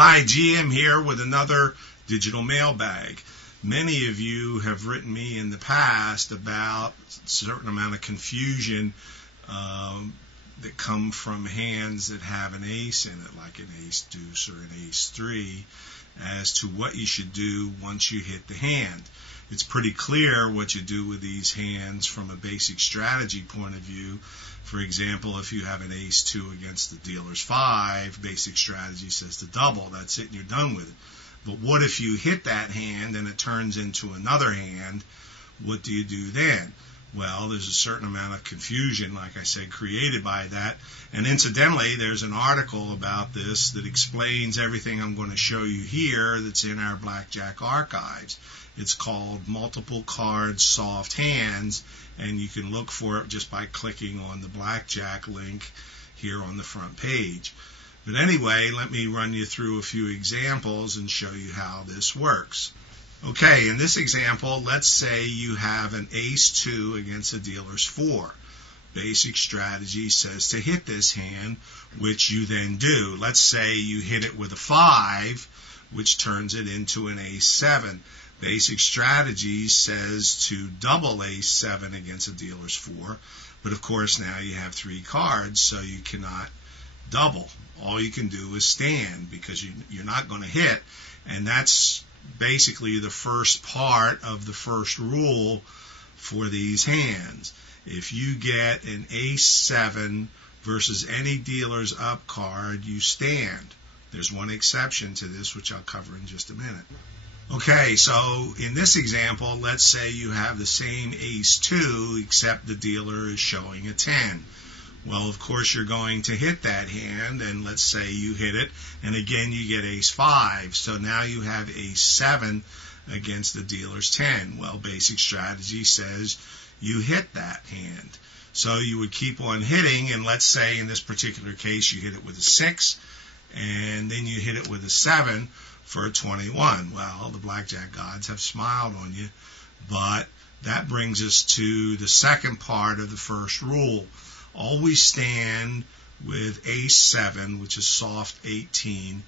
Hi, GM here with another digital mailbag. Many of you have written me in the past about a certain amount of confusion that come from hands that have an ace in it, like an ace deuce or an ace three, as to what you should do once you hit the hand. It's pretty clear what you do with these hands from a basic strategy point of view. For example, if you have an ace two against the dealer's five, basic strategy says to double. That's it, and you're done with it. But what if you hit that hand and it turns into another hand? What do you do then? Well, there's a certain amount of confusion, like I said, created by that. And incidentally, there's an article about this that explains everything I'm going to show you here that's in our Blackjack archives. It's called Multiple Cards Soft Hands, and you can look for it just by clicking on the Blackjack link here on the front page. But anyway, let me run you through a few examples and show you how this works. Okay, in this example, let's say you have an ace two against the dealer's four. Basic strategy says to hit this hand, which you then do. Let's say you hit it with a five, which turns it into an ace seven. Basic strategy says to double ace seven against a dealer's four, but of course now you have three cards, so you cannot double. All you can do is stand, because you're not going to hit, and that's basically the first part of the first rule for these hands. If you get an ace seven versus any dealer's up card, you stand. There's one exception to this, which I'll cover in just a minute. Okay, so in this example, let's say you have the same ace two, except the dealer is showing a 10. Well, of course, you're going to hit that hand, and let's say you hit it, and again you get ace five. So now you have ace seven against the dealer's 10. Well, basic strategy says you hit that hand. So you would keep on hitting, and let's say in this particular case you hit it with a 6, and then you hit it with a 7 for a 21. Well, the blackjack gods have smiled on you, but that brings us to the second part of the first rule. Always stand with ace 7, which is soft 18,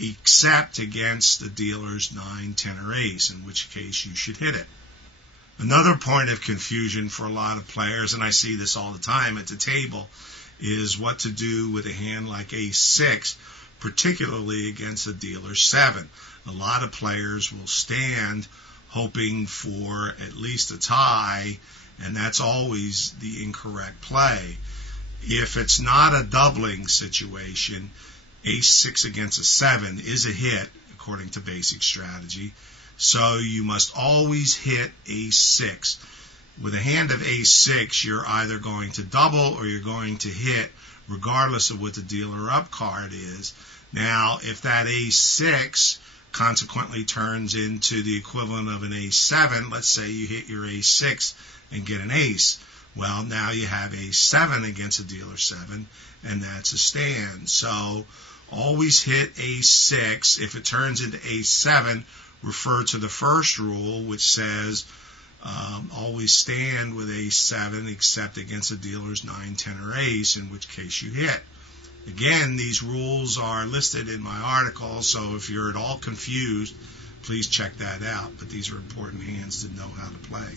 except against the dealer's 9, 10, or ace, in which case you should hit it. Another point of confusion for a lot of players, and I see this all the time at the table, is what to do with a hand like ace 6, particularly against the dealer's 7. A lot of players will stand hoping for at least a tie, and that's always the incorrect play. If it's not a doubling situation, ace 6 against a 7 is a hit, according to basic strategy, so you must always hit ace 6. With a hand of ace 6, you're either going to double or you're going to hit, regardless of what the dealer up card is. Now, if that ace 6 consequently turns into the equivalent of an ace 7, let's say you hit your ace 6 and get an ace. Well, now you have ace 7 against a dealer 7, and that's a stand. So always hit ace 6. If it turns into ace 7, refer to the first rule, which says always stand with ace 7 except against a dealer's 9, 10, or ace, in which case you hit. Again, these rules are listed in my article, so if you're at all confused, please check that out. But these are important hands to know how to play.